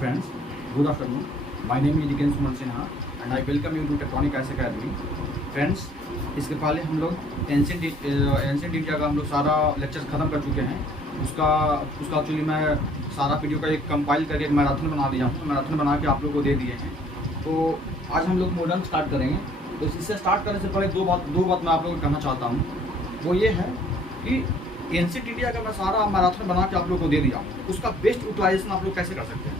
friends, good afternoon. My name is Diken Suman Sinha and I welcome you to Tectonic IAS Academy. Friends, इसके पहले हम लोग ancient India का हम लोग सारा लेक्चर ख़त्म कर चुके हैं। उसका एक्चुअली मैं सारा वीडियो का एक कंपाइल करके एक मैराथन बना दिया हूँ। मैराथन बना के आप लोग को दे दिए हैं। तो आज हम लोग मॉडर्न स्टार्ट करेंगे। तो इससे स्टार्ट करने से पहले दो बात मैं आप लोगों को कहना चाहता हूँ। वो ये है कि एंशिएंट इंडिया का मैं सारा मैराथन बना के आप लोगों को दे दिया हूँ। उसका बेस्ट यूटिलाइजेशन आप लोग कैसे कर सकते हैं,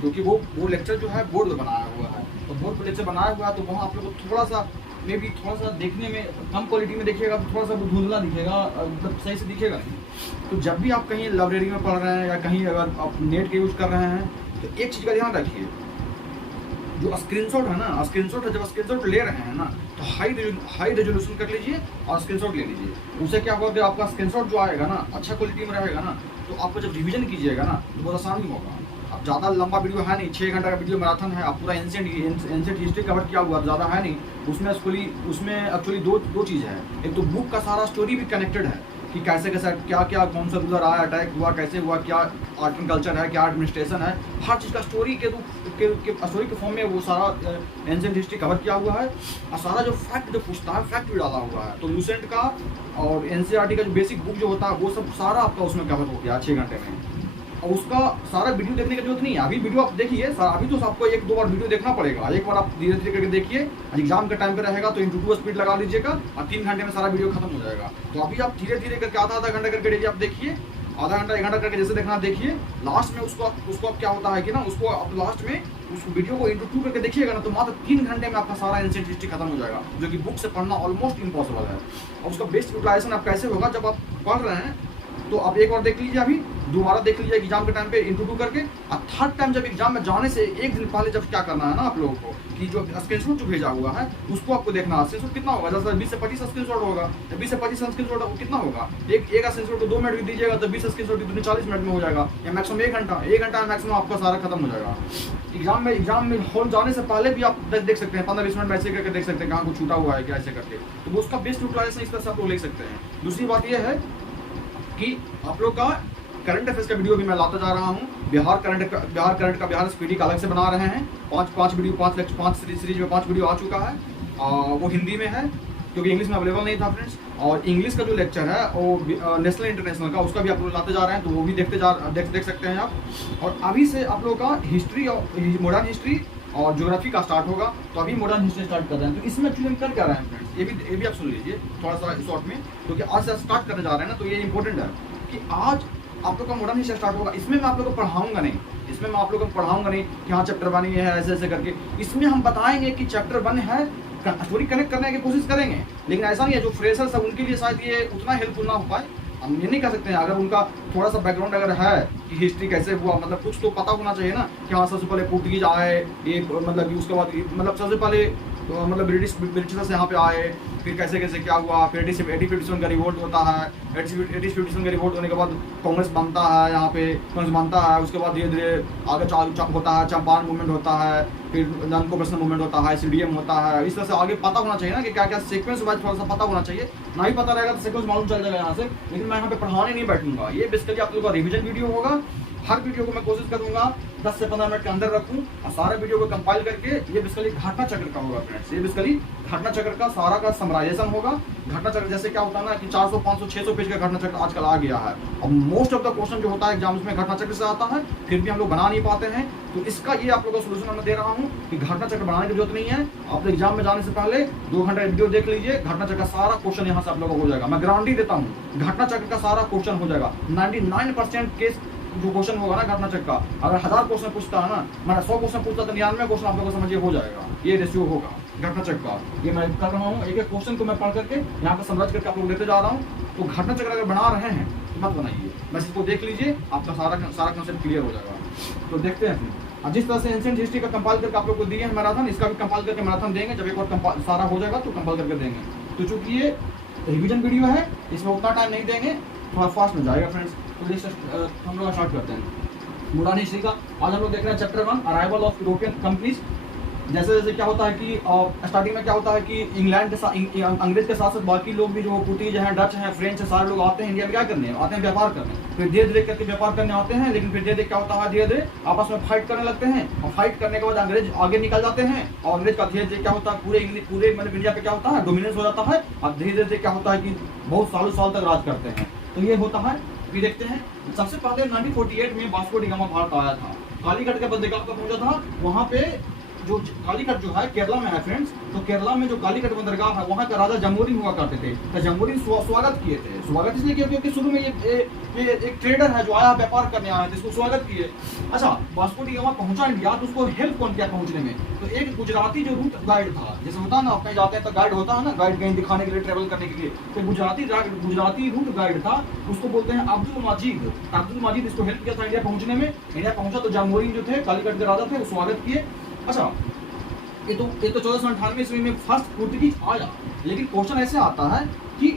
क्योंकि वो लेक्चर जो है बोर्ड पर बनाया हुआ है। तो बोर्ड पर लेक्चर बनाया हुआ है तो वहाँ आप लोग को थोड़ा सा देखने में कम क्वालिटी में दिखेगा, तो थोड़ा सा धुंधला दिखेगा, मतलब सही से दिखेगा नहीं। तो जब भी आप कहीं लाइब्रेरी में पढ़ रहे हैं या कहीं अगर आप नेट का यूज़ कर रहे हैं तो एक चीज़ का ध्यान रखिए, जो स्क्रीनशॉट है ना, जब स्क्रीनशॉट ले रहे हैं ना तो हाई रेजोल्यूशन कर लीजिए और स्क्रीनशॉट ले लीजिए। उससे क्या होगा कि आपका स्क्रीनशॉट जो आएगा ना अच्छा क्वालिटी में रहेगा ना, तो आपको जब रिवीजन कीजिएगा ना तो बहुत आसानी होगा। अब ज़्यादा लंबा वीडियो है नहीं, 6 घंटा का वीडियो मैराथन है। आप पूरा एंशिएंट हिस्ट्री कवर किया हुआ, ज़्यादा है नहीं। उसमें एक्चुअली दो चीज़ है। एक तो बुक का सारा स्टोरी भी कनेक्टेड है कि कैसे क्या कौन सा रूलर आया, अटैक हुआ, कैसे हुआ, क्या आर्ट एंड कल्चर है, क्या एडमिनिस्ट्रेशन है, हर चीज़ का स्टोरी के फॉर्म में वो सारा एंशिएंट हिस्ट्री कवर किया हुआ है। और सारा जो फैक्ट जो पूछता है फैक्ट भी डाला हुआ है। तो लूसेंट का और एनसीईआरटी का जो बेसिक बुक जो होता है वो सब सारा आपका उसमें कवर हो गया 6 घंटे में। और उसका सारा वीडियो देखने की जरूरत नहीं है। अभी वीडियो आप देखिए अभी तो आपको 1-2 बार वीडियो देखना पड़ेगा। एक बार आप धीरे धीरे करके देखिए। एग्जाम के टाइम पे रहेगा तो × 2 स्पीड लगा लीजिएगा और 3 घंटे में सारा वीडियो खत्म हो जाएगा। तो अभी आप धीरे धीरे करके आधा घंटा करके डेली आप देखिए, आधा घंटा 1 घंटा करके जैसे देखना देखिए। लास्ट में उसको अब क्या होता है कि ना, उसको आप लास्ट में उस वीडियो को × 2 करके देखिएगा ना, तो मात्र 3 घंटे में आपका सारा एंशिएंट हिस्ट्री खत्म हो जाएगा, जो कि बुक से पढ़ना ऑलमोस्ट इम्पॉसिबल है। और उसका बेस्ट यूटिलाइजेशन आप कैसे होगा, जब आप पढ़ रहे हैं तो आप एक बार देख लीजिए, अभी दोबारा देख लीजिए एग्जाम के टाइम पे × 2 करके। और थर्ड टाइम जब एग्जाम में जाने से 1 दिन पहले जब क्या करना है ना आप लोगों को, कि जो स्क्रीनशॉट जो भेजा हुआ है उसको आपको देखना है। स्क्रीनशॉट कितना होगा, जैसे 20 से 25 स्क्रीनशॉट होगा, तो 20 से 25 स्क्रीनशॉट कितना होगा, एक स्क्रीनशॉट को 2 मिनट भी दीजिएगा तो 20 स्क्रीनशॉट की 40 मिनट में हो जाएगा, या मैक्सिमम 1 घंटा मैक्सिमम आपका सारा खत्म हो जाएगा। एग्जाम में हॉल जाने से पहले भी आप देख सकते हैं, 15-20 मिनट ऐसे करके देख सकते हैं कहाँ कुछ छूटा हुआ है क्या, ऐसे करके। तो वो उसका बेस्ट यूटिलाइजेशन इस तरह से आप लोग ले सकते हैं। दूसरी बात यह है कि आप लोग का करंट अफेयर्स का वीडियो भी मैं लाता जा रहा हूँ। बिहार करंट का बिहार स्पीडी का अलग से बना रहे हैं। 5 सीरीज में 5 वीडियो आ चुका है। वो हिंदी में है क्योंकि इंग्लिश में अवेलेबल नहीं था फ्रेंड्स। और इंग्लिश का जो लेक्चर है वो नेशनल इंटरनेशनल का, उसका भी आप लोग लाते जा रहे हैं, तो वो भी देख सकते हैं आप। और अभी से आप लोगों का हिस्ट्री और मॉडर्न हिस्ट्री और ज्योग्राफी का स्टार्ट होगा। तो अभी मॉडर्न हिस्ट्री स्टार्ट कर रहे हैं। तो इसमें एक्चुअली हम कर क्या रहे हैं फ्रेंड्स, ये भी आप सुन लीजिए थोड़ा सा शॉर्ट में, क्योंकि आज से स्टार्ट करने जा रहे हैं ना, तो ये इंपॉर्टेंट है कि आज आप लोग का मॉडर्न हिस्ट्री स्टार्ट होगा। इसमें मैं आप लोगों को पढ़ाऊंगा नहीं कि हाँ चैप्टर 1 ये है ऐसे करके। इसमें हम बताएंगे कि चैप्टर 1 है, स्टोरी कनेक्ट करने की कोशिश करेंगे। लेकिन ऐसा नहीं है जो फ्रेशर्स है उनके लिए शायद ये उतना हेल्पफुल ना हो पाए। हम ये नहीं कह सकते हैं, अगर उनका थोड़ा सा बैकग्राउंड अगर है कि हिस्ट्री कैसे हुआ, मतलब कुछ तो पता होना चाहिए ना कि हाँ सबसे पहले पोर्टुगीज आए, ये मतलब उसके बाद मतलब सबसे पहले मतलब ब्रिटिशर्स यहाँ पे आए, फिर कैसे क्या हुआ, फिर 1857 का रिवोल्ट होता है। 1857 का रिवोल्ट होने के बाद कांग्रेस बनता है, यहाँ पे कांग्रेस बनता है। उसके बाद धीरे धीरे आगे चालू होता है, चंपारण मूवमेंट होता है, फिर नॉन कोऑपरेशन मूवमेंट होता है, CDM होता है। इस तरह से आगे पता होना चाहिए ना कि क्या क्या सीक्वेंस वाइज थोड़ा सा पता होना चाहिए। ना ही पता रहेगा तो सीक्वेंस मालूम चल जाएगा यहाँ से। लेकिन मैं यहाँ पे पढ़ाने नहीं बैठूंगा, ये बेसिकली आप लोगों का रिवीजन वीडियो होगा। हर वीडियो को मैं कोशिश करूंगा 10 से 15 मिनट के अंदर रखूं और सारे वीडियो को कंपाइल करके। ये बेसिकली घटना चक्र का होगा फ्रेंड्स, ये बेसिकली घटना चक्र का सारा का समराइजेशन होगा। घटना चक्र जैसे क्या होता है ना कि 400, 500, 600 पेज का घटना चक्र आजकल आ गया है। और मोस्ट ऑफ द क्वेश्चन जो होता है एग्जाम्स में घटना चक्र से आता है, फिर भी हम लोग बना नहीं पाते हैं। तो इसका ये आप लोगों को सोल्यूशन मैं दे रहा हूँ कि घटना चक्र बनाने की जरूरत नहीं है। आप एग्जाम में जाने से पहले 2 घंटा वीडियो देख लीजिए, घटना चक्र का सारा क्वेश्चन यहाँ से आप लोगों को हो जाएगा। मैं गारंटी देता हूँ घटना चक्र का सारा क्वेश्चन हो जाएगा। 99% केस जो क्वेश्चन होगा ना घटना चक्र का, अगर 1000 क्वेश्चन पूछता है ना, मैं 100 क्वेश्चन पूछता तो 99 क्वेश्चन आप लोगों को समझिए हो जाएगा। ये रेशियो होगा घटना चक्र का। ये मैं कर रहा हूँ, एक क्वेश्चन को मैं पढ़ करके यहाँ पे समझ करके आप लोग लेते जा रहा हूँ। तो घटना चक्र अगर बना रहे हैं तो मत बनाइए, बस इसको देख लीजिए, आपका सारा कंसेप्ट क्लियर हो जाएगा। तो देखते हैं अब जिस तरह से एंशिएंट हिस्ट्री का कंपाइल करके आप लोग को दिए हैं मैराथन, इसका भी कंपाइल करके मैराथन देंगे। जब एक बार सारा हो जाएगा तो कंपाइल करके देंगे। तो चूंकि ये रिवीजन वीडियो है, इसमें उतना टाइम नहीं देंगे, थोड़ा फास्ट में जाएगा फ्रेंड्स। तो हम लोग स्टार्ट करते हैं मॉडर्न हिस्ट्री का। आज हम लोग देख रहे हैं chapter 1 arrival of European companies. जैसे जैसे क्या होता है कि स्टार्टिंग में क्या होता है कि इंग्लैंड के अंग्रेज के साथ साथ बाकी लोग भी जो पुर्तगीज हैं, डच हैं, फ्रेंच हैं, सारे लोग आते हैं इंडिया में क्या करने, आते हैं व्यापार करने। फिर धीरे धीरे करके व्यापार करने आते हैं, लेकिन फिर धीरे धीरे क्या होता है, धीरे धीरे आपस में फाइट करने लगते हैं, और फाइट करने के बाद अंग्रेज आगे निकल जाते हैं, और अंग्रेज का धीरे धीरे क्या होता है पूरे मतलब इंडिया पे क्या होता है, डोमिनेंस हो जाता है, और धीरे धीरे क्या होता है कि बहुत सालों साल तक राज करते हैं। तो ये होता है। फिर देखते हैं सबसे पहले 1948 में वास्को डी गामा भारत आया था, कालीकट के बंदरगाह पर पहुंचा था। वहां पे जो कालीकट जो है केरला में है फ्रेंड्स, तो केरला में जो कालीकट बंदरगाह है वहाँ का राजा जम्बोरी हुआ करते थे। तो जम्बोरी स्वागत किए थे। स्वागत इसलिए किया क्योंकि शुरू में ये एक ट्रेडर है जो आया व्यापार करने आया था, इसको स्वागत किए। अच्छा, वास्को डी गामा पहुंचा इंडिया तो उसको हेल्प कौन किया पहुंचने में, तो एक गुजराती जो रूट गाइड था, जैसे होता है ना कहीं जाते हैं तो गाइड होता है ना, गाइड कहीं दिखाने के लिए, ट्रेवल करने के लिए, तो गुजराती रूट गाइड था, उसको बोलते हैं अब्दुल मजीद। अब्दुल मजीद इसको हेल्प किया था इंडिया पहुंचने में। इंडिया पहुंचा तो जम्बोरी जो थे कालीकट के राजा थे, वो स्वागत किए। अच्छा, ये तो 1498 ईस्वी में फर्स्ट पुर्तगीज आया, लेकिन क्वेश्चन ऐसे आता है कि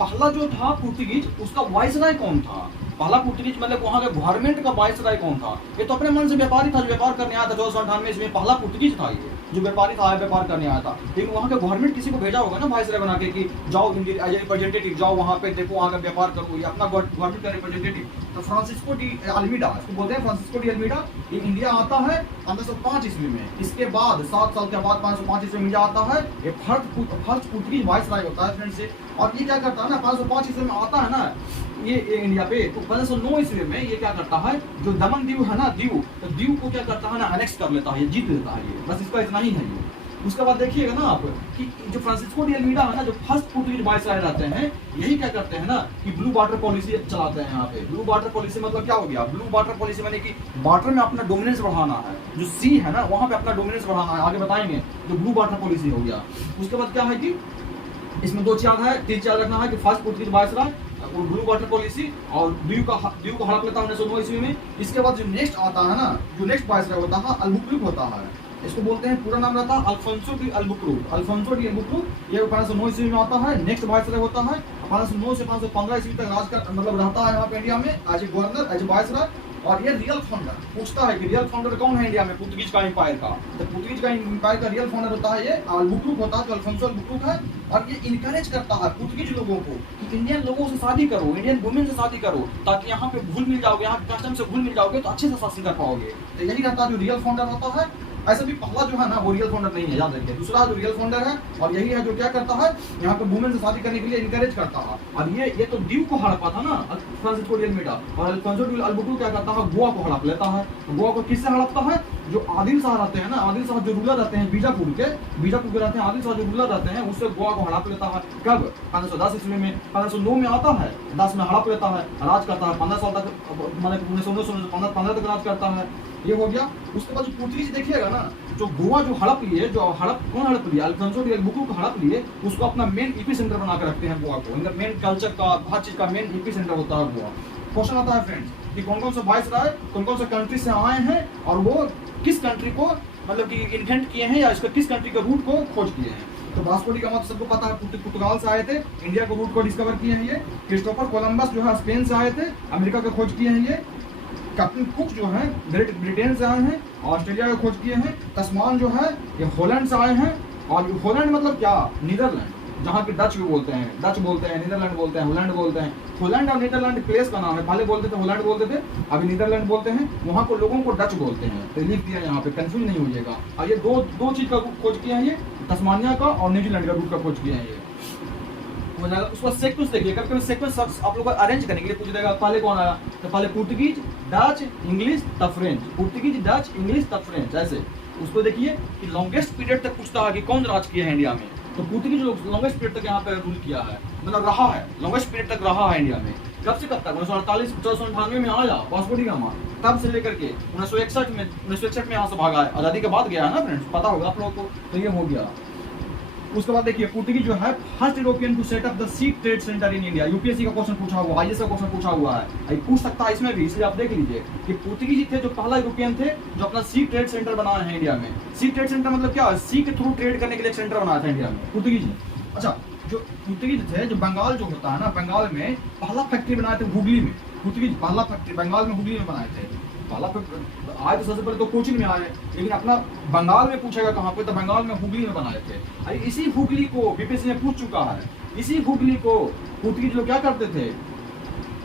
पहला जो था पुर्तगीज उसका वाइसराय कौन था। पहला पुर्तगीज मतलब वहाँ के गवर्नमेंट का वाइसराय कौन था। ये तो अपने मन से व्यापारी था जो व्यापार करने आया था 1498 ईस्वी में, पहला पुर्तगीज था ये जो व्यापारी था, व्यापार करने आया था। लेकिन वहाँ का गवर्नमेंट किसी को भेजा होगा ना वाइसराय बना के कि जाओ रिप्रेजेंटेटिव, जाओ वहाँ पे देखो, वहाँ का व्यापार करो, ये अपना गवर्नमेंट का रिप्रेजेंटेटिव। तो फ्रांसिस्को डी अल्मीडा, इसको बोलते हैं फ्रांसिस्को डी अल्मीडा, ये इंडिया आता है 1505 ईस्वी में। इसके बाद 7 साल के बाद 1505 ईस्वी में इंडिया आता है। ये फर्स्ट पुर्तगीज वाइसराय होता है फ्रेंड्स। और ये क्या करता है ना, 1505 ईस्वी में आता है ना ये इंडिया पे, तो 1509 ईस्वी में ये क्या करता है, जो दमन दीव है ना, तो दीव को क्या करता है ना, एनेक्स कर लेता है, ये जीत लेता है ये, बस इसका इतना ही है ये। उसके बाद देखिएगा ना आप कि जो फ्रांसिस्को डी अल्मीडा है ना, जो फर्स्ट पुर्तगीज वाइसराय रहते हैं, यही क्या करते हैं ना कि ब्लू वाटर पॉलिसी चलाते हैं यहाँ पे। ब्लू वाटर पॉलिसी मतलब क्या हो गया, ब्लू वाटर पॉलिसी माने कि वाटर में अपना डोमिनेंस बढ़ाना है, जो सी है ना वहाँ पे अपना डोमिनेंस बढ़ाना है, आगे बताएंगे। जो ब्लू वाटर पॉलिसी हो गया। उसके बाद क्या है कि इसमें दो चीज है, तीन चीज रखना है कि फर्स्ट पुर्तगीज वाइसराय और ब्लू वाटर पॉलिसी, और दीव को हड़प लेता है 1909 ईस्वी में। इसके बाद जो नेक्स्ट आता है ना, जो नेक्स्ट वाइसराय होता है अल्बुकर्क होता है, इसको बोलते हैं, पूरा नाम रहता है Alfonso de Albuquerque. Alfonso de Albuquerque ये 1509 ईस्वी में आता है, नेक्स्ट वाइसराय होता है। 1509 से 1515 ईस्वी तक राज का मतलब रहता है यहाँ पे इंडिया में as a governor, as a viceroy. और ये रियल फाउंडर पूछता है कि रियल फाउंडर कौन है इंडिया में पुर्तगीज का एम्पायर का, तो पुर्तगीज का एम्पायर का रियल फाउंडर होता है ये अल्बुकर्क होता है, जो अल्फोंसो अल्बुकर्क है। और ये इनकरेज करता है पुर्तगीज लोगों को कि इंडियन लोगों से शादी करो, इंडियन वुमेन से शादी करो, ताकि यहाँ पे घुल मिल जाओगे, यहाँ कस्टम से घुल मिल जाओगे तो अच्छे से शासन कर पाओगे। तो यही रहता है जो रियल फाउंडर होता है। ऐसा भी पहला जो है ना वो रियल फाउंडर नहीं है, याद रखिए। दूसरा जो रियल फाउंडर है, और यही है जो क्या करता है, यहाँ पे वुमेन से शादी करने के लिए इनकरेज करता है। और ये तो दीव को हड़पा था ना फ्रांसिस्को डी अल्मीडा, और अल्फोंसो डी अल्बुकर्क क्या करता है, गोवा को हड़प लेता है। तो गोवा को किससे हड़पता है, जो आदिल शाह रहते हैं ना, आदिल शाह जो रूलर रहते हैं बीजापुर के रहते हैं, आदिल शाह जो रूलर रहते हैं, उससे गोवा को हड़प लेता है। कब, 1510 ईस्वी में। 1509 में आता है, 10 में हड़प लेता है, राज करता है 15 साल तक, मतलब 1915 तक राज करता है। ये हो गया। उसके बाद जो पुर्तगीज देखिएगा ना, जो गोवा जो हड़प लिए, जो कौन हड़प लिया, अल्फोंसो डी अल्बुकर्क को हड़प लिए, उसको अपना मेन ईपी सेंटर बना के रखते हैं गोवा को। इनका मेन कल्चर का, हर चीज का मेन ईपी सेंटर होता है गोवा। क्वेश्चन आता है फ्रेंड्स कि कौन कौन से वाइसराय कौन कौन से कंट्री से आए हैं, और वो किस कंट्री को मतलब कि इन्वेंट किए हैं, या इसका किस कंट्री के रूट को खोज किए हैं। तो वास्को डी गामा सबको पता है पुर्तगाल से आए थे, इंडिया को रूट को डिस्कवर किए हैं ये। क्रिस्टोफर कोलंबस जो है स्पेन से आए थे, अमेरिका का खोज किए हैं ये। कैप्टन कुक जो है ग्रेट ब्रिटेन से आए हैं, ऑस्ट्रेलिया का खोज किए हैं। तस्मान जो है ये हॉलैंड से आए हैं, और हॉलैंड मतलब क्या, नीदरलैंड, जहाँ की डच भी बोलते हैं, डच बोलते हैं, नीदरलैंड बोलते हैं, हॉलैंड बोलते हैं। हॉलैंड और नीदरलैंड प्लेस का नाम है, पहले बोलते थे हॉलैंड बोलते थे, अभी नीदरलैंड बोलते हैं। वहाँ को लोगों को डच बोलते हैं, तो लिख दिया यहाँ पे, कंफ्यूज नहीं होइएगा। और ये दो चीज का खोज किया है ये, तस्मानिया का और न्यूजीलैंड का रूट का खोज किया है ये। उसका सीक्वेंस देखिए, कभी कभी सीक्वेंस आप लोग अरेंज करने के लिए पूछ देगा पहले कौन आया, तो पहले पुर्तगीज, डच, इंग्लिश, तब फ्रेंच, पुर्तगीज, डच, इंग्लिश, तब फ्रेंच। ऐसे उसको देखिए कि लॉन्गेस्ट पीरियड तक पूछता है कि कौन राज किया है इंडिया में, तो पुर्तगीज लॉन्गेस्ट पीरियड तक यहाँ पे रूल किया है, मतलब रहा है, लॉन्गेस्ट पीरियड तक रहा है इंडिया में। कब से कब तक, 1948 1498 में आया वास्को डी गामा, तब से लेकर के 1961 में यहाँ से भागा है, आजादी के बाद गया है ना फ्रेंड्स, पता होगा आप लोगों को। तो ये हो गया। उसके बाद देखिए पुर्तगीज जो है first European to set up the sea trade centre in India. UPSC का क्वेश्चन पूछा हुआ, आईएएस का क्वेश्चन पूछा हुआ है, पूछ सकता है इसमें भी, इसलिए आप देख लीजिए कि पुर्तगीज थे जो पहला यूरोपियन थे जो अपना सी ट्रेड सेंटर बनाए हैं इंडिया में। सी ट्रेड सेंटर मतलब क्या, सी के थ्रू ट्रेड करने के लिए एक सेंटर बनाया था इंडिया में पुर्तगीज ने। अच्छा, जो पुर्तगीज थे, जो बंगाल जो होता है ना, बंगाल में पहला फैक्ट्री बनाए थे हुगली में। पुर्तगीज पहला फैक्ट्री बंगाल में हुगली में बनाए थे। पहला आए तो सबसे पहले तो कोचिन में आए, लेकिन अपना बंगाल में पूछेगा कहाँ पे, तो बंगाल में हुगली में बनाए थे। अरे इसी हुगली को बीपीएससी ने पूछ चुका है, इसी हुगली को पुर्तगीज लोग क्या करते थे,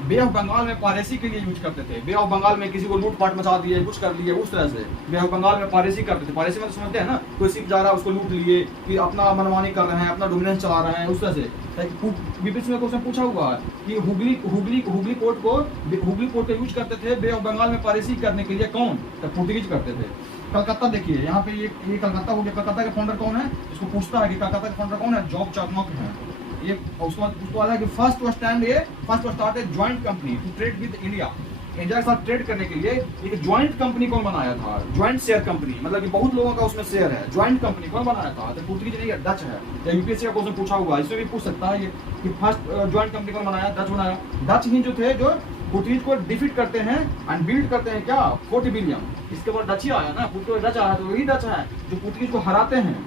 बे ऑफ बंगाल में पारसी के लिए यूज करते थे। बे ऑफ बंगाल में किसी को लूटपाट मचा दिए, कुछ कर लिए, उस तरह से बे ऑफ बंगाल में पारसी करते थे। पारसी में तो समझते हैं ना, कोई शिप जा रहा है उसको लूट लिए, कि अपना मनमानी कर रहे हैं, अपना डोमिनेंस चला रहे हैं, उस तरह से। बीपीएससी में क्वेश्चन पूछा हुआ है कि हुगली पोर्ट को यूज करते थे बे ऑफ बंगाल में पारसी करने के लिए, कौन, तो पुर्तगीज करते थे। कलकत्ता देखिए यहाँ पे ये कलकत्ता हो गया। कलकत्ता का फाउंडर कौन है, इसको पूछता है कि कलकत्ता का फाउंडर कौन है, जॉब चार्नॉक है। ये उसको आता है कि first to start a joint company to trade with India के साथ ट्रेड करने के लिए एक ज्वाइंट कंपनी कौन बनाया था, ज्वाइंट शेयर कंपनी, मतलब कि बहुत लोगों का उसमें शेयर है। ज्वाइंट कंपनी कौन बनाया था, तो पुर्तगीज नहीं है, डच है। या यूपीएससी का क्वेश्चन पूछा हुआ, इसमें भी पूछ सकता है ये कि फर्स्ट ज्वाइंट कंपनी कौन बनाया, डच बनाया। डच ही जो थे जो पुर्तगीज को डिफीट करते हैं एंड बिल्ड करते हैं क्या, फोर्ट विलियम। इसके बाद डच ही आया ना, पुर्तगीज डच आया, तो वही डच है जो पुर्तगीज को हराते हैं।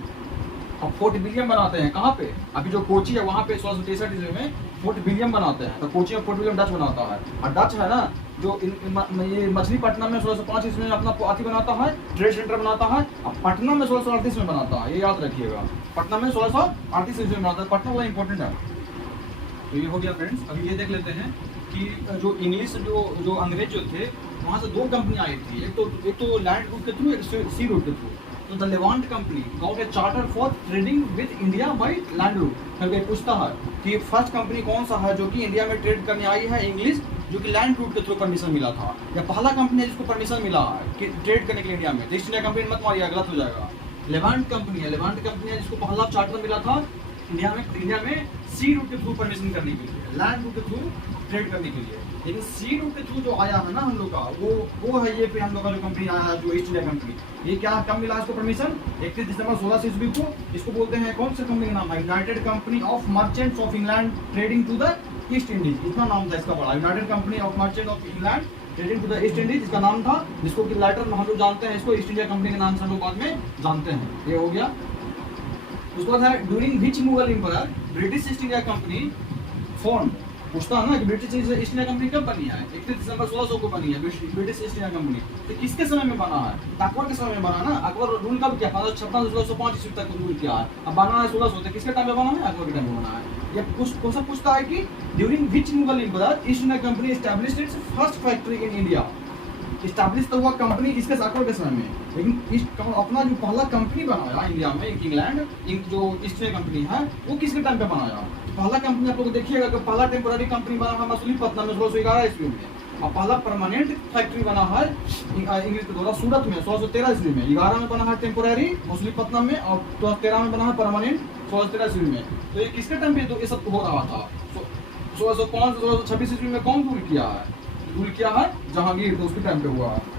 अब फोर्ट विलियम बनाते हैं कहाँ पे, अभी जो कोची है वहाँ पे 1663 ईस्वी में फोर्ट विलियम बनाते हैं। तो कोची में फोर्ट विलियम डच बनाता है। और डच है ना जो ये मछलीपट्टनम में 1605 ईस्वी में अपना अथी बनाता है, ट्रेड सेंटर बनाता है। अब पटना में 1638 में बनाता है, ये याद रखिएगा। पटना में 1638 ईस्वी में बनाता है, पटना वाला इंपॉर्टेंट है। तो ये हो गया फ्रेंड्स। अभी ये देख लेते हैं कि जो इंग्लिश जो अंग्रेज जो थे वहाँ से दो कंपनी आई थी, एक तो लैंड रूट के थ्रू, एक सी रूट के थ्रू। तो the Levant company got a charter for trading with India by land route. फिर पूछता है कि फर्स्ट कंपनी कौन सा है जो कि इंडिया में ट्रेड करने आई है इंग्लिश, जो कि लैंड रूट के थ्रू परमिशन मिला था, या पहला कंपनी है जिसको परमिशन मिला है कि ट्रेड करने के लिए इंडिया में। तो ईस्ट इंडिया कंपनी मत मारिएगा, गलत हो जाएगा। लेवांट कंपनी है जिसको पहला चार्टर मिला था इंडिया में सी रूट के थ्रू परमिशन करने के लिए, लैंड रूट के थ्रू ट्रेड करने के लिए। लेकिन सी रूट के थ्रू जो आया है ना हम लोग का, वो है ये पे हम लोग का जो कंपनी आया है, जो ईस्ट इंडिया कंपनी। ये क्या कब मिला इसको परमिशन, 31 दिसंबर 1600 ईस्वी को। इसको बोलते हैं कौन से कंपनी का नाम है, United Company of Merchants of England trading to the East Indies. इतना नाम था इसका बड़ा, United Company of Merchant of England trading to the East Indies इसका नाम था, जिसको कि लेटर हम लोग जानते हैं, इसको ईस्ट इंडिया कंपनी के नाम से हम लोग बाद में जानते हैं। ये हो गया। उसके बाद है during which Mughal emperor British east India company form. पूछता है ना कि ब्रिटिश ईस्ट इंडिया कंपनी कब बनी है, 31 दिसंबर 1600 को बनी है ब्रिटिश ईस्ट इंडिया कंपनी। तो किसके समय में बना है, अकबर के समय में बना ना। अकबर रूल कब किया, 1605 ईस्वी तक रूल किया है। अब बना है 1600, तो किसके टाइम में बना है, अकबर के टाइम में बना है। ये क्वेश्चन पूछता है कि during which Mughal emperor east India company established it's first factory in India. Establish तो हुआ कंपनी इसके अकबर के समय में, लेकिन अपना जो पहला कंपनी बनाया इंडिया में इंग्लैंड जो ईस्ट इंडिया कंपनी है, वो किसके टाइम पे बनाया। पहला कंपनी आप लोग देखिएगा कि पहला टेम्पोररी कंपनी बना है मछलीपट्टनम में 1611 ईस्वी में, और पहला परमानेंट फैक्ट्री बना है इंग्लिश के द्वारा सूरत में 1613 ईस्वी में। 11 में बना है टेम्पोररी मछलीपट्टनम में, और 13 में बना है परमानेंट 1613 ईस्वी में। तो ये किसके टाइम पे तो ये सब हो रहा था। 1605 से 1626 ईस्वी में कौन रूल किया है, रूल किया है जहांगीर, तो उसके टाइम पे हुआ है।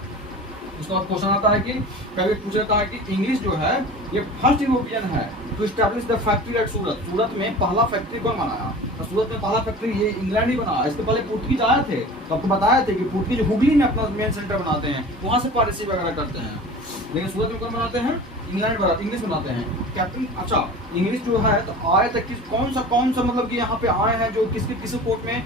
उसके बाद क्वेश्चन आता है कि कभी पूछ लेता है कि इंग्लिश जो है ये फर्स्ट यूरोपियन है to establish the factory at Surat. Surat में पहला फैक्ट्री कौन बनाया, तो सूरत में पहला फैक्ट्री ये इंग्लैंड ही बनाया। इसके पहले पुर्तगीज आए थे, तो आपको बताया थे कि पुर्तगीज हुगली में अपना मेन सेंटर बनाते हैं, वहाँ से पॉलिसी वगैरह करते हैं। लेकिन सूरत में कौन बनाते हैं, इंग्लिश बनाते हैं। कैप्टन अच्छा इंग्लिश जो है तो आए थे कौन सा मतलब कि यहाँ पे आए हैं जो किसी कोर्ट में,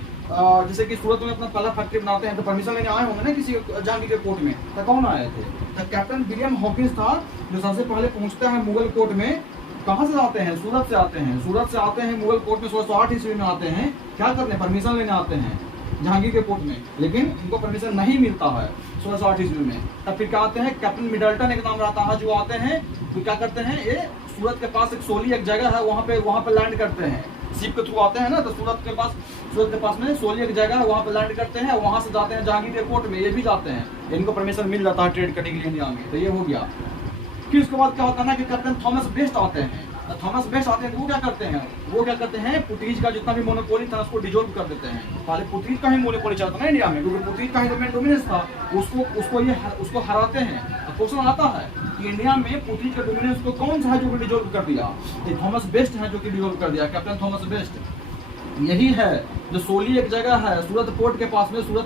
जैसे कि सूरत में अपना पहला फैक्ट्री बनाते हैं तो परमिशन लेने आए होंगे ना किसी जहांगीर के कोर्ट में, तो कौन आए थे, तो कैप्टन विलियम हॉकिंस था जो सबसे पहले पहुंचता है मुगल कोर्ट में। कहाँ से आते हैं, सूरत से आते हैं। सूरत से आते हैं मुगल कोर्ट में 1608 ईस्वी में आते हैं, क्या करने, परमिशन लेने आते हैं जहांगीर के कोर्ट में, लेकिन इनको परमिशन नहीं मिलता है 1608 ईस्वी में। तब फिर क्या आते हैं, कैप्टन मिडल्टन एक नाम रहता है, जो आते हैं तो क्या करते हैं, ये सूरत के पास एक सोली एक जगह है, वहाँ पे लैंड करते हैं, शिप के थ्रू आते हैं ना, तो सूरत के पास में सोली एक जगह है, वहाँ पे लैंड करते हैं, वहाँ से जाते हैं जहांगीर के कोर्ट में, ये भी जाते हैं, इनको परमिशन मिल जाता है ट्रेड करने के लिए इंडिया में। तो ये हो गया। फिर उसके बाद क्या होता है ना कि कैप्टन थॉमस बेस्ट आते हैं। थॉमस बेस्ट आते हैं, वो क्या करते हैं, पुर्तगीज का जितना भी मोनोपोली था उसको डिजोल्व कर देते हैं। पहले पुर्तगीज का ही मोनोपोली चलता ना इंडिया में, क्योंकि पुर्तगीज का ही डोमिनेंस था, उसको हराते हैं। तो क्वेश्चन आता है कि इंडिया में पुर्तगीज का डोमिनेंस को कौन सा है जो डिजोल्व कर दिया, तो थॉमस बेस्ट है जो कि डिजोल्व कर दिया, कैप्टन थॉमस बेस्ट। यही है जो सोली एक जगह है सूरत पोर्ट के पास में, सूरत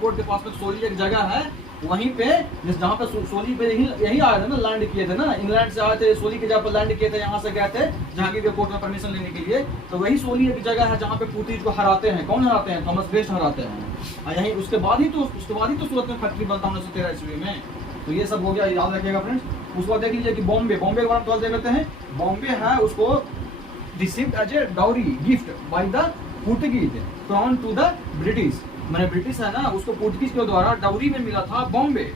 पोर्ट के पास में सोली एक जगह है, वहीं पे जहाँ पे सोली पे यही आए थे ना, लैंड किए थे ना, इंग्लैंड से आए थे, सोली के जहाँ पर लैंड किए थे, यहाँ से गए थे जहांगीर के कोर्ट में परमिशन लेने के लिए। तो वही सोली एक जगह है जहाँ पे पुर्तगीज को हराते हैं। कौन हराते हैं? थॉमस वेस्ट हराते हैं। यही उसके बाद ही तो सूरत में फैक्ट्री बनता 1913 ईस्वी में। तो ये सब हो गया, याद रखिएगा फ्रेंड्स। उसके बाद देख लीजिए कि बॉम्बे के बारे में देख लेते हैं। बॉम्बे है, उसको received as a dowry gift by the Portuguese from to the British. मैंने ब्रिटिश है ना, उसको पुर्तगीज के द्वारा डाउरी में मिला था बॉम्बे।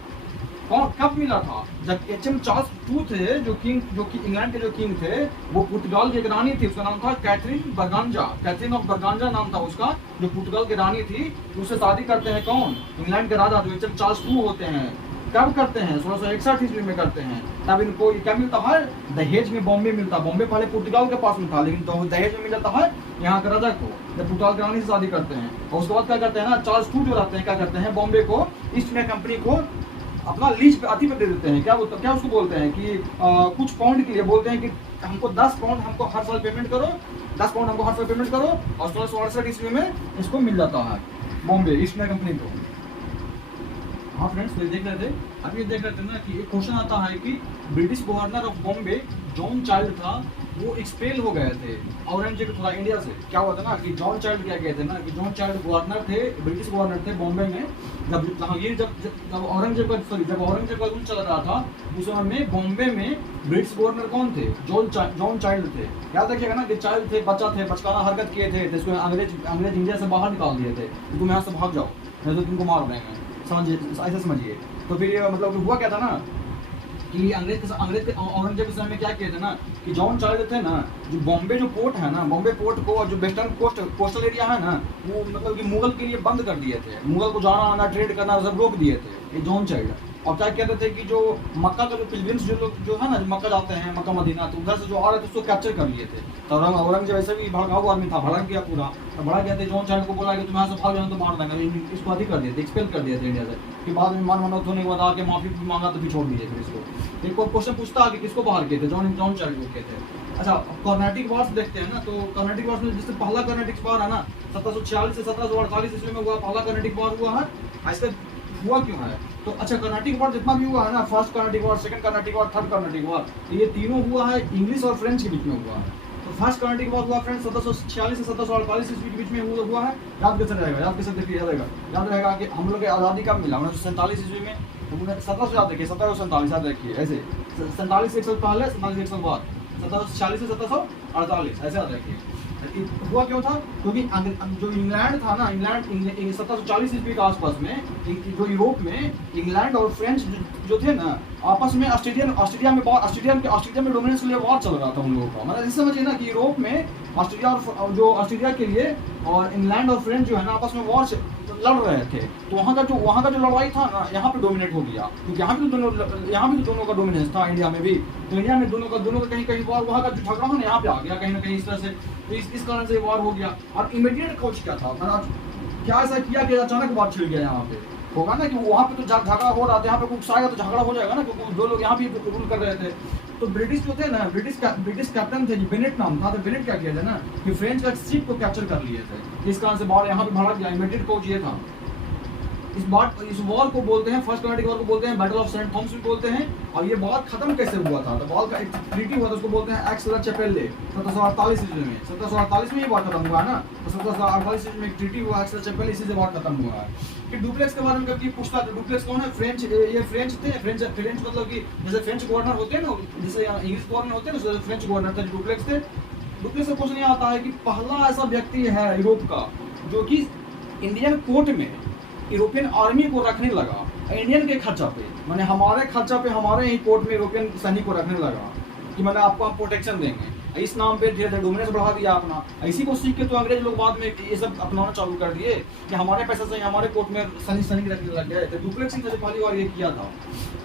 कब मिला था? जब एचएम चार्ल्स टू थे, जो कि इंग्लैंड के जो किंग थे, वो पुर्तगाल की एक रानी थी, उसका नाम था कैथरीन ऑफ बरगांजा नाम था उसका, जो पुर्तगाल की रानी थी। उससे शादी करते हैं कौन? इंग्लैंड के राजा जो एचएम चार्ल्स टू होते हैं। कब करते हैं? 1661 ईस्वी में करते हैं। तब इनको क्या मिलता है? दहेज में बॉम्बे मिलता है। बॉम्बे पहले पुर्तगाल के पास में था, लेकिन तो दहेज में मिल जाता है यहाँ के राजा को, जब पुर्तगाल की रानी से शादी करते हैं। और उसके बाद क्या करते हैं ना, चार्ल्स टू जो रहते हैं, क्या करते हैं, बॉम्बे को ईस्ट इंडिया कंपनी को अपना लीज पे अति पे दे देते हैं। क्या उसको बोलते हैं कि कुछ पाउंड के लिए बोलते हैं कि हमको 10 पाउंड हमको हर साल पेमेंट करो, 10 पाउंड हमको हर साल पेमेंट करो। और 1668 ईस्वी में इसको मिल जाता है बॉम्बे ईस्ट इंडिया कंपनी को। हाँ फ्रेंड्स, तो देख रहे थे, अभी देख रहे थे ना कि एक क्वेश्चन आता है कि British governor of Bombay John child था, वो एक्सपेल हो गए थे औरंगजेब थोड़ा इंडिया से। क्या हुआ था ना कि जॉन चाइल्ड क्या कहते हैं ना कि जॉन चाइल्ड गवर्नर थे, ब्रिटिश गवर्नर थे बॉम्बे में। जब औरंगजेब का रूल चल रहा था, उस समय में बॉम्बे में ब्रिटिश गवर्नर कौन थे? जॉन चाइल्ड थे। याद रखिएगा ना कि चाइल्ड थे, बच्चा थे, बचकाना हरकत किए थे, तो इसको अंग्रेज इंडिया से बाहर निकाल दिए थे कि तुम यहाँ से भाग जाओ, नहीं तो तुमको मार देंगे। समझिए, ऐसे समझिए। तो फिर मतलब हुआ क्या था ना कि अंग्रेज के औरंगजेब के समय में क्या किए थे ना कि जॉन चाइल्ड थे ना, जो बॉम्बे जो पोर्ट है ना, बॉम्बे पोर्ट को और जो वेस्टर्न कोस्टल एरिया है ना, वो मतलब कि मुगल के लिए बंद कर दिए थे। मुगल को जाना आना, ट्रेड करना सब रोक दिए थे ये जॉन चाइल्ड। और क्या कहते थे कि जो मक्का का जो पिलग्रिम्स जो लोग जो है ना, जो मक्का जाते हैं, मक्का मदीना, तो उधर से जो आ रहे थे उसको कैप्चर कर लिए थे। तो औरंगजेब ऐसे भी भड़काऊ आदमी था, भड़क गया पूरा। तो बड़ा कहते जॉन चाइल्ड को बोला कि तुम यहाँ से भाग जाओ तो मार देंगे, इसको अधिक कर दिए थे, एक्सपेल कर दिए थे इंडिया से। कि बाद में मान मनोत होने के बाद आके माफी मांगा तो भी छोड़ दीजिए फिर इसको। एक क्वेश्चन पूछता है कि किसको बाहर किए थे? जॉन चाइल्ड को किए थे। अच्छा, कर्नाटिक वॉर्स देखते हैं ना, तो कर्नाटिक वॉर्स में जिससे पहला कर्नाटिक वॉर है ना 1746 से 1748 ईस्वी में हुआ, पहला कर्नाटिक वॉर हुआ है। ऐसे हुआ क्यों है? तो अच्छा, कर्नाटिक वॉर जितना भी हुआ है ना, first Carnatic war, second Carnatic war, third Carnatic war, तो ये तीनों हुआ है इंग्लिश और फ्रेंच के बीच में हुआ है। तो फर्स्ट कर्नाटिक वॉर हुआ फ्रेंड्स 1746 से 1748 ईस्वी के बीच में हुआ है। याद कैसे रहेगा? याद कैसे देखिए, याद रहेगा कि हम लोग की आज़ादी कब मिला? 1947 ईस्वी में। 17 से याद रखिए, 1747 याद रखिए, ऐसे 47 एक साल पहले, 47 एक साल बाद, 1746 से 1748 ऐसे याद रखिए। हुआ क्यों था? क्योंकि जो इंग्लैंड था ना, इंग्लैंड 1740 ईस्वी के आसपास में जो यूरोप में इंग्लैंड और फ्रेंच जो थे ना, आपस में ऑस्ट्रेलिया में डोमिनेंस के लिए वॉर चल रहा था उन लोगों का। मतलब ऐसे समझिए ना कि यूरोप में ऑस्ट्रेलिया के लिए और इंग्लैंड और फ्रेंच जो है ना आपस में वॉर लड़ रहे थे। तो वहाँ का जो लड़ाई था ना, यहाँ पे डोमिनेट हो गया, क्योंकि यहाँ भी तो दोनों का डोमिनेंस था, इंडिया में भी। तो इंडिया में दोनों का कहीं वॉर, वहाँ का जो झगड़ा है ना यहाँ पे आ गया कहीं ना कहीं इस तरह से। तो इस कारण से वॉर हो गया। और इमीडिएट कोच क्या था, मतलब क्या ऐसा किया कि अचानक बात छिड़ गया यहाँ पे? होगा ना कि वहाँ पे तो झगड़ा हो रहा था, यहाँ पे कुछ आएगा तो झगड़ा हो जाएगा ना, क्योंकि दो लोग यहाँ भी रूल कर रहे थे। तो ब्रिटिश जो थे ना, ब्रिटिश कैप्टन थे, बेनेट नाम था। तो बेनेट क्या किया था ना कि फ्रेंच का शिप को कैप्चर कर लिए थे। इस कारण से वॉर यहाँ पे भड़क गया। इमीडिएट कोच ये था। इस वॉर को बोलते हैं, फर्स्ट कर्नाटिक वॉर को बोलते हैं बैटल ऑफ सेंट थॉमस भी बोलते हैं। और ये वॉर खत्म कैसे हुआ था? तो वॉर का एक ट्रीटी हुआ था, उसको बोलते हैं एक्स ला चैपेले, 1748 ईस्वी में। 1748 में ये वॉर खत्म हुआ है ना, तो 1748 ईस्वी में एक ट्रीटी हुआ एक्स ला चैपेले, इसी से वॉर खत्म हुआ है। फिर डुप्लेक्स के बारे में कभी पूछता है, डुप्लेक्स कौन है? फ्रेंच, ये फ्रेंच थे। फ्रेंच मतलब कि जैसे फ्रेंच गवर्नर होते हैं ना, जैसे इंग्लिश गवर्नर होते हैं ना, फ्रेंच गवर्नर थे, डुप्लेक्स थे। डुप्लेक्स से क्वेश्चन ये आता है कि पहला ऐसा व्यक्ति है यूरोप का जो कि इंडियन कोर्ट में यूरोपियन आर्मी को रखने लगा इंडियन के खर्चा पे, मैंने हमारे खर्चा पे हमारे ही कोर्ट में यूरोपियन सैनिक को रखने लगा कि मैंने आपको हम प्रोटेक्शन देंगे। इस नाम पे धीरे धीरे डोमिनेंस बढ़ा दिया अपना। इसी को सीख के तो अंग्रेज लोग बाद में ये सब अपनाना चालू कर दिए कि हमारे पैसे से हमारे कोर्ट में सैनिक रखने लग गए थे। डुप्लेक्स ने पहली बार ये किया था।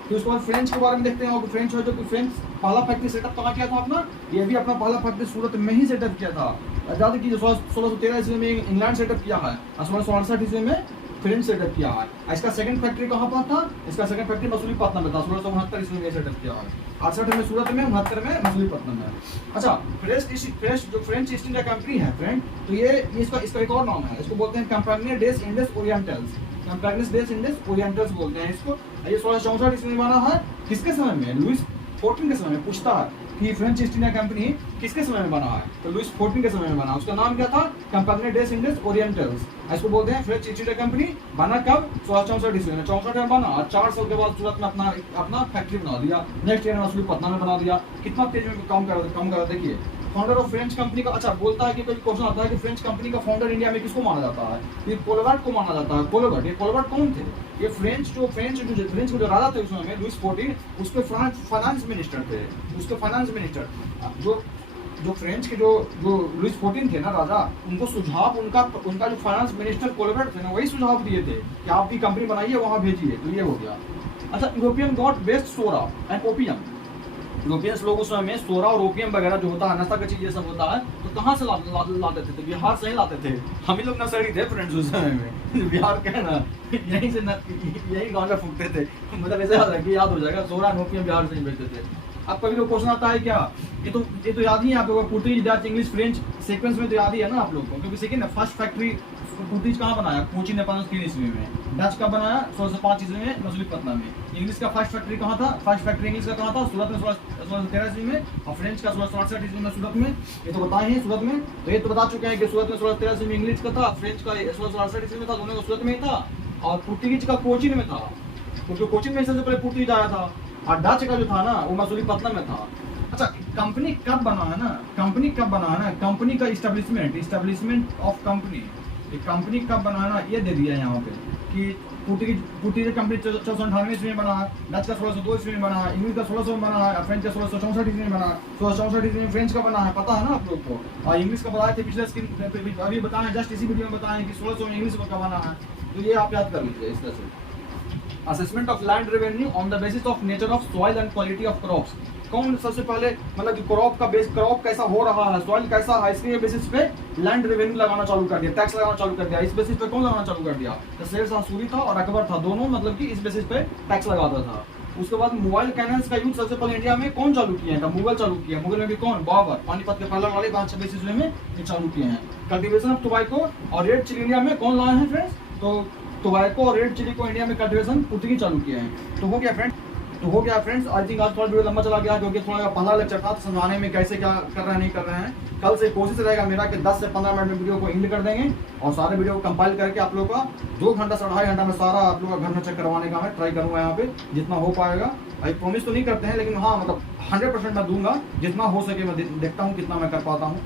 फिर उसके बाद फ्रेंच के बारे में देखते हैं। और फ्रेंच है जो कि फ्रेंच पहला फैक्ट्री सेटअप कहाँ किया था अपना? ये भी अपना पहला फैक्ट्री सूरत में ही सेटअप किया था। आज़ादी की 1613 ईस्वी में इंग्लैंड सेटअप किया है, 1668 ईस्वी में फ्रेंच सेटअप किया है। इसका सेकंड फैक्ट्री कहाँ पर था? इसका सेकंड फैक्ट्री मसूलीपट्टनम में था, 1669 ईस्वी में सेटअप किया है। 68 में सूरत में, 69 में मसूलीपट्टनम में। अच्छा, फ्रेंच जो फ्रेंच ईस्ट इंडिया कंपनी है फ्रेंड, तो ये इसका एक और नाम है, इसको बोलते हैं कंपनी डेस इंडस ओरिएंटल्स, कंपनी डेस इंडस ओरिएंटल्स बोलते हैं इसको। ये 1664 ईस्वी में बना है। किसके समय में? लुइस 14 के समय में। पूछता है कि फ्रेंच ईस्ट इंडिया कंपनी किसके समय में बना है, तो लुइस 14 के समय में बना। उसका नाम क्या था? कंपनी डेस इंडस ओरिएंटल्स। इसको बोलते हैं फ्रेंच ईस्ट इंडिया कंपनी। बना कब? 1664 ईस्वी में। 64 में बना और 4 साल के बाद सूरत में अपना फैक्ट्री बना दिया। नेक्स्ट ईयर मसूलीपट्टनम में बना दिया। कितना तेज में कम करा देखिए। फाउंडर ऑफ फ्रेंच कंपनी का, अच्छा बोलता है कि कोई क्वेश्चन आता है कि फ्रेंच कंपनी का फाउंडर इंडिया में किसको माना जाता है? ये कोलबर्ट को माना जाता है। कोलबर्ट, ये कोलबर्ट कौन थे? ये फ्रेंच के जो राजा थे उस समय में, लुइस 14, उसके फाइनेंस मिनिस्टर थे। उसके फाइनेंस मिनिस्टर जो फ्रेंच के जो लुइस 14 थे ना राजा, उनको सुझाव उनका जो फाइनेंस मिनिस्टर कोलबर्ट थे ना, वही सुझाव दिए थे कि आप भी कंपनी बनाइए, वहां भेजिए। तो ये हो गया। अच्छा, यूरोपियन गॉट बेस्ट सोरा एंड ओपियम। यूरोपियंस लोग उस समय में सोरा और ओपियम वगैरह जो होता है, नशा का चीज ये सब होता है, तो कहाँ से लाते थे? तो बिहार से ही लाते थे। हम ही लोग नशेड़ी थे फ्रेंड्स उस समय में। बिहार के ना यही गांजा फूकते थे। मतलब ऐसे याद हो जाएगा, सोरा और ओपियम बिहार से ही भेजते थे। अब कभी तो क्वेश्चन आता है क्या, ये तो याद ही है आप लोगों को, Portuguese, Dutch, English, French sequence में तो याद ही है ना आप लोगों को, क्योंकि सेकंड फर्स्ट फैक्ट्री पुर्तगीज कहाँ बनाया? कोची ने 1503 ईस्वी में। डच का बनाया 1605 ईस्वी में मसूलीपट्टनम में। इंग्लिश का फर्स्ट फैक्ट्री कहाँ था? फर्स्ट फैक्ट्री इंग्लिश का कहाँ था? सूरत में 1613 ईस्वी में। और फ्रेंच का 1667 ईस्वी में सूरत में। ये तो बताए हैं सूरत में। तो ये तो बता चुके हैं कि सूरत में 1613 ईस्वी में इंग्लिश का था, फ्रेंच का 1667 ईस्वी में था, दोनों का सूरत में ही था। और पुर्तगीज का कोचिन में था, क्योंकि कोचिन में सबसे पहले पुर्तगीज आया था। और डच का जो था ना, वो मसूलीपट्टनम में था। अच्छा, कंपनी कब बना है ना? कंपनी का इस्टेब्लिशमेंट ऑफ कंपनी, कंपनी कब बना है ना, ये दे दिया है यहाँ पे कि पुर्तगीज कंपनी 1498 ईस्वी में बना है, डच का 1602 ईस्वी में बना है, इंग्लिश का 1600 में बना है, फ्रेंच का 1664 ईस्वी में बना है। 1664 ईस्वी में फ्रेंच का बना है, पता है ना आप लोग को। और इंग्लिश का बताए थे पिछले अभी बताएं, जस्ट इसी वीडियो में बताएं कि 1600 में इंग्लिश का बना है। तो ये आप याद कर लीजिए इस तरह से। Assessment of land revenue on the basis of nature of soil and quality of crops. कौन सबसे पहले, मतलब क्रॉप कैसा हो रहा है, सॉइल कैसा है, इसके बेसिस पे लैंड रेवेन्यू लगाना चालू कर दिया, टैक्स लगाना चालू कर दिया। इस बेसिस पे कौन लगाना चालू कर दिया? तो शेर शाह सूरी था और अकबर था, दोनों मतलब कि इस बेसिस पे टैक्स लगाता था। उसके बाद मोबाइल कैनन्स का यूज सबसे पहले इंडिया में कौन चालू किया है? मुगल चालू किया। मुगल में भी कौन? बाबर। पानीपत के पहला लड़ाई 526 ईस्वी में ये चालू किए हैं। कल्टीवेशन ऑफ टोबैको और रेड चिली इंडिया में कौन लाए हैं फ्रेंड्स? तो टोबैको और रेड चिली को इंडिया में कल्टीवेशन पुर्तगीज चालू किए हैं। तो हो गया फ्रेंड्स। आई थिंक आज थोड़ा वीडियो लंबा चला गया, क्योंकि थोड़ा पहला लेक्चर था, तो समझाने में कैसे क्या कर रहे हैं नहीं कर रहे हैं। कल से कोशिश रहेगा मेरा कि 10 से 15 मिनट में वीडियो को एंड कर देंगे, और सारे वीडियो को कंपाइल करके आप लोग का 2 घंटा से 2.5 घंटा में सारा आप लोग का घर में चेक करवाने का मैं ट्राई करूँगा यहाँ पे, जितना हो पाएगा। भाई प्रॉमिस तो नहीं करते हैं, लेकिन हाँ मतलब 100% मैं दूंगा, जितना हो सके मैं देखता हूँ कितना मैं कर पाता हूँ।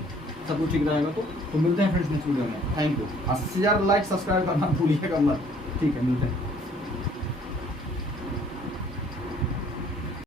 सब कुछ ठीक रहेगा तो मिलते हैं फ्रेंड्स नेक्स्ट वीडियो में। Thank you. Share, like, subscribe करना भूलिएगा मत। ठीक है, मिलते हैं।